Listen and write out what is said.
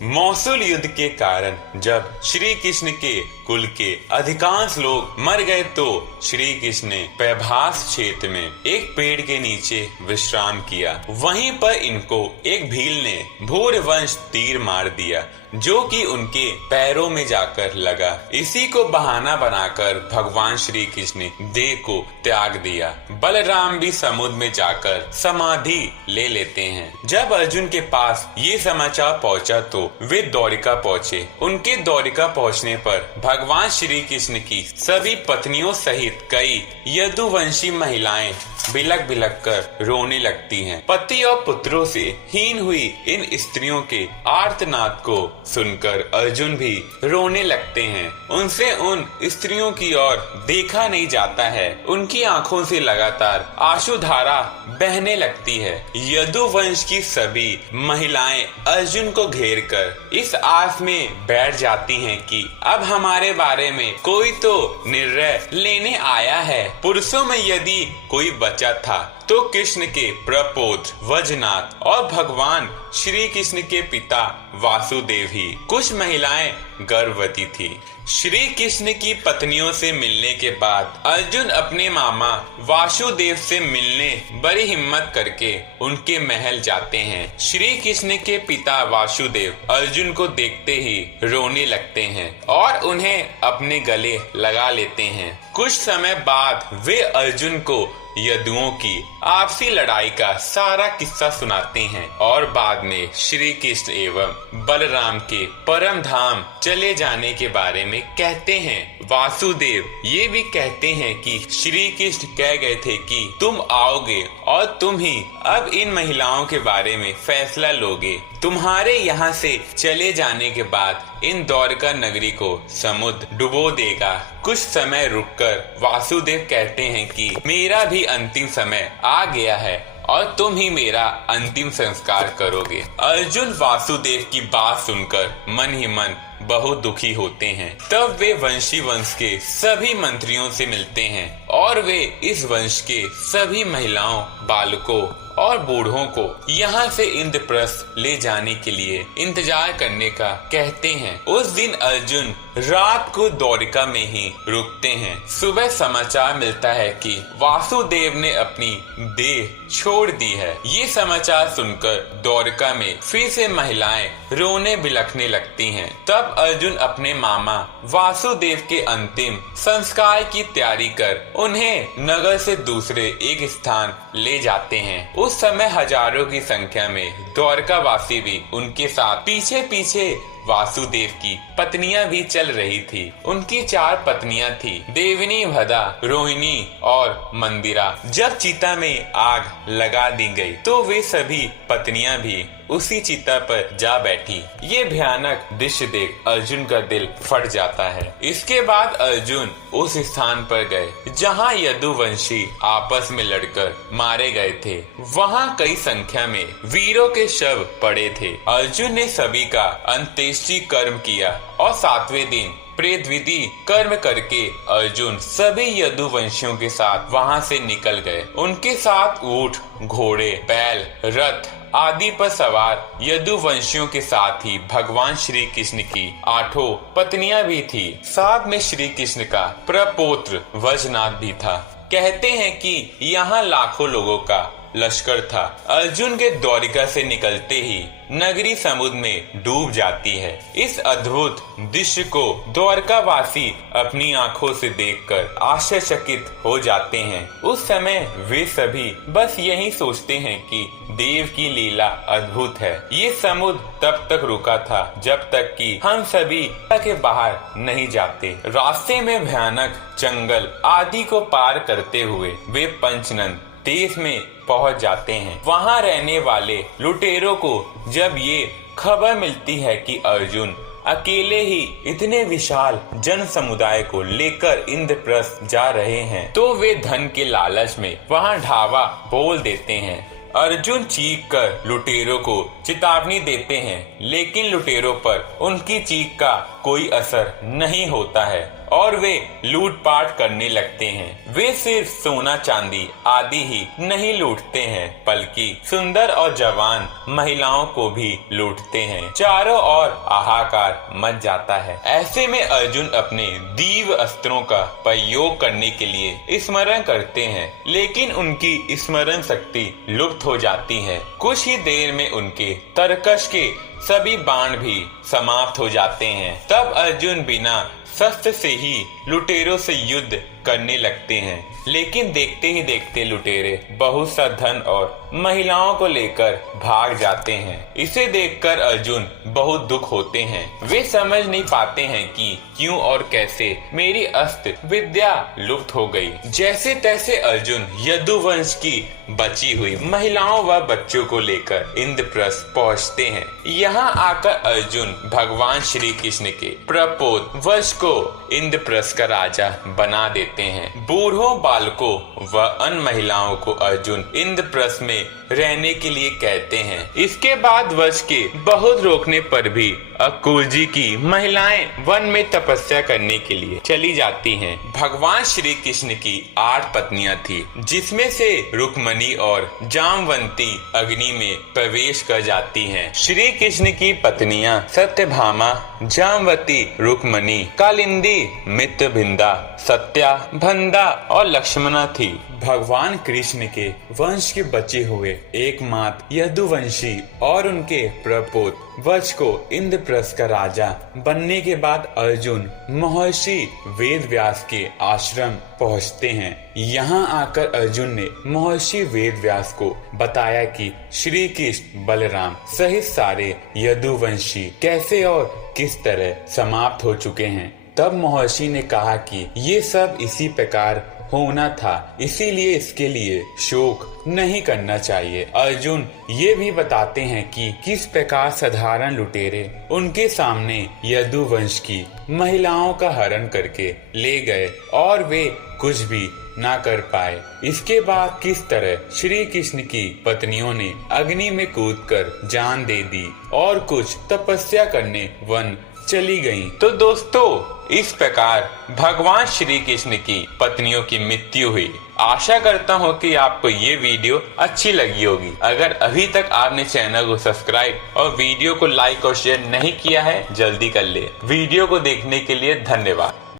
मौसूल युद्ध के कारण जब श्री कृष्ण के कुल के अधिकांश लोग मर गए तो श्री कृष्ण ने पैभास क्षेत्र में एक पेड़ के नीचे विश्राम किया। वहीं पर इनको एक भील ने भूरवंश तीर मार दिया जो कि उनके पैरों में जाकर लगा। इसी को बहाना बनाकर भगवान श्री कृष्ण ने देह को त्याग दिया। बलराम भी समुद्र में जाकर समाधि ले लेते हैं। जब अर्जुन के पास ये समाचार पहुंचा तो वे द्वारिका पहुंचे। उनके द्वारिका पहुंचने पर भगवान श्री कृष्ण की सभी पत्नियों सहित कई यदुवंशी महिलाएं बिलक बिलक कर रोने लगती हैं। पति और पुत्रों से हीन हुई इन स्त्रियों के आर्तनाद को सुनकर अर्जुन भी रोने लगते हैं। उनसे उन स्त्रियों की ओर देखा नहीं जाता है। उनकी आंखों से लगातार आंसुधारा बहने लगती है। यदुवंश की सभी महिलाएं अर्जुन को घेर कर इस आस में बैठ जाती हैं कि अब हमारे बारे में कोई तो निर्णय लेने आया है। पुरुषों में यदि कोई बचा था तो कृष्ण के प्रपौत्र वज्रनाथ और भगवान श्री कृष्ण के पिता वासुदेव ही। कुछ महिलाएं गर्भवती थी। श्री कृष्ण की पत्नियों से मिलने के बाद अर्जुन अपने मामा वासुदेव से मिलने बड़ी हिम्मत करके उनके महल जाते हैं। श्री कृष्ण के पिता वासुदेव अर्जुन को देखते ही रोने लगते हैं और उन्हें अपने गले लगा लेते हैं। कुछ समय बाद वे अर्जुन को यदुओं की आपसी लड़ाई का सारा किस्सा सुनाते हैं और बाद में श्री कृष्ण एवं बलराम के परम धाम चले जाने के बारे में कहते हैं। वासुदेव ये भी कहते हैं कि श्री कृष्ण कह गए थे कि तुम आओगे और तुम ही अब इन महिलाओं के बारे में फैसला लोगे। तुम्हारे यहाँ से चले जाने के बाद इन द्वारका नगरी को समुद्र डुबो देगा। कुछ समय रुककर वासुदेव कहते हैं कि मेरा भी अंतिम समय आ गया है और तुम ही मेरा अंतिम संस्कार करोगे। अर्जुन वासुदेव की बात सुनकर मन ही मन बहुत दुखी होते हैं। तब वे वंशी वंश के सभी मंत्रियों से मिलते हैं और वे इस वंश के सभी महिलाओं, बालकों और बूढ़ों को यहाँ से इंद्रप्रस्थ ले जाने के लिए इंतजार करने का कहते हैं। उस दिन अर्जुन रात को द्वारिका में ही रुकते हैं। सुबह समाचार मिलता है कि वासुदेव ने अपनी देह छोड़ दी है। ये समाचार सुनकर द्वारिका में फिर से महिलाएं रोने बिलखने लगती हैं। तब अर्जुन अपने मामा वासुदेव के अंतिम संस्कार की तैयारी कर उन्हें नगर से दूसरे एक स्थान ले जाते हैं। उस समय हजारों की संख्या में द्वारका वासी भी उनके साथ पीछे पीछे वासुदेव की पत्नियां भी चल रही थी। उनकी 4 पत्नियां थी, देविनी, भदा, रोहिणी और मंदिरा। जब चिता में आग लगा दी गई तो वे सभी पत्नियां भी उसी चिता पर जा बैठी। ये भयानक दृश्य देख अर्जुन का दिल फट जाता है। इसके बाद अर्जुन उस स्थान पर गए जहाँ यदुवंशी आपस में लड़कर मारे गए थे। वहाँ कई संख्या में वीरों के शव पड़े थे। अर्जुन ने सभी का अंत्येष्टि कर्म किया और 7वें दिन प्रेत विधि कर्म करके अर्जुन सभी यदुवंशियों के साथ वहाँ से निकल गए। उनके साथ ऊंट, घोड़े, बैल, रथ आदि पर सवार यदुवंशियों के साथ ही भगवान श्री कृष्ण की 8 पत्नियां भी थी। साथ में श्री कृष्ण का प्रपौत्र वज्रनाथ भी था। कहते हैं कि यहाँ लाखों लोगों का लश्कर था। अर्जुन के द्वारिका से निकलते ही नगरी समुद्र में डूब जाती है। इस अद्भुत दृश्य को द्वारकावासी अपनी आंखों से देखकर आश्चर्यचकित हो जाते हैं। उस समय वे सभी बस यही सोचते हैं कि देव की लीला अद्भुत है। ये समुद्र तब तक रुका था जब तक कि हम सभी के बाहर नहीं जाते। रास्ते में भयानक जंगल आदि को पार करते हुए वे पंचनंद देश में पहुंच जाते हैं। वहां रहने वाले लुटेरों को जब ये खबर मिलती है कि अर्जुन अकेले ही इतने विशाल जन समुदाय को लेकर इंद्रप्रस्थ जा रहे हैं तो वे धन के लालच में वहां ढावा बोल देते हैं। अर्जुन चीख कर लुटेरों को चेतावनी देते हैं लेकिन लुटेरों पर उनकी चीख का कोई असर नहीं होता है। और वे लूटपाट करने लगते हैं। वे सिर्फ सोना चांदी आदि ही नहीं लूटते हैं, बल्कि सुंदर और जवान महिलाओं को भी लूटते हैं। चारों ओर हाहाकार मच जाता है। ऐसे में अर्जुन अपने दिव्य अस्त्रों का प्रयोग करने के लिए स्मरण करते हैं, लेकिन उनकी स्मरण शक्ति लुप्त हो जाती है। कुछ ही देर में उनके तरकश के सभी बाण भी समाप्त हो जाते हैं। तब अर्जुन बिना शस्त्र से ही लुटेरों से युद्ध करने लगते हैं, लेकिन देखते ही देखते लुटेरे बहुत सा धन और महिलाओं को लेकर भाग जाते हैं। इसे देखकर अर्जुन बहुत दुख होते हैं। वे समझ नहीं पाते हैं कि क्यों और कैसे मेरी अस्त्र विद्या लुप्त हो गई। जैसे तैसे अर्जुन यदुवंश की बची हुई महिलाओं व बच्चों को लेकर इंद्रप्रस्थ पहुंचते हैं। यहाँ आकर अर्जुन भगवान श्री कृष्ण के प्रपोत वश को इंद्रप्रस्थ का राजा बना देते हैं। बूढ़ों, बालकों व अन्य महिलाओं को अर्जुन इंद्रप्रस्थ में रहने के लिए कहते हैं। इसके बाद वश के बहुत रोकने पर भी अकुल जी की महिलाएं वन में तपस्या करने के लिए चली जाती हैं। भगवान श्री कृष्ण की 8 पत्नियां थी, जिसमें से रुक्मणी और जामवंती अग्नि में प्रवेश कर जाती हैं। श्री कृष्ण की पत्नियां सत्यभामा, जामवती, रुक्मणी, कालिंदी, मित्रभिंदा, सत्या, भंदा और लक्ष्मणा थी। भगवान कृष्ण के वंश के बचे हुए एकमात्र यदुवंशी और उनके प्रपोत वश को इंद्रप्रस्थ का राजा बनने के बाद अर्जुन महर्षि वेदव्यास के आश्रम पहुंचते हैं। यहाँ आकर अर्जुन ने महर्षि वेदव्यास को बताया कि श्री कृष्ण, बलराम सहित सारे यदुवंशी कैसे और किस तरह समाप्त हो चुके हैं। तब महर्षि ने कहा कि ये सब इसी प्रकार होना था, इसीलिए इसके लिए शोक नहीं करना चाहिए। अर्जुन ये भी बताते हैं कि किस प्रकार साधारण लुटेरे उनके सामने यदुवंश की महिलाओं का हरण करके ले गए और वे कुछ भी ना कर पाए। इसके बाद किस तरह श्री कृष्ण की पत्नियों ने अग्नि में कूदकर जान दे दी और कुछ तपस्या करने वन चली गईं। तो दोस्तों, इस प्रकार भगवान श्री कृष्ण की पत्नियों की मृत्यु हुई। आशा करता हूँ कि आपको ये वीडियो अच्छी लगी होगी। अगर अभी तक आपने चैनल को सब्सक्राइब और वीडियो को लाइक और शेयर नहीं किया है, जल्दी कर ले। वीडियो को देखने के लिए धन्यवाद।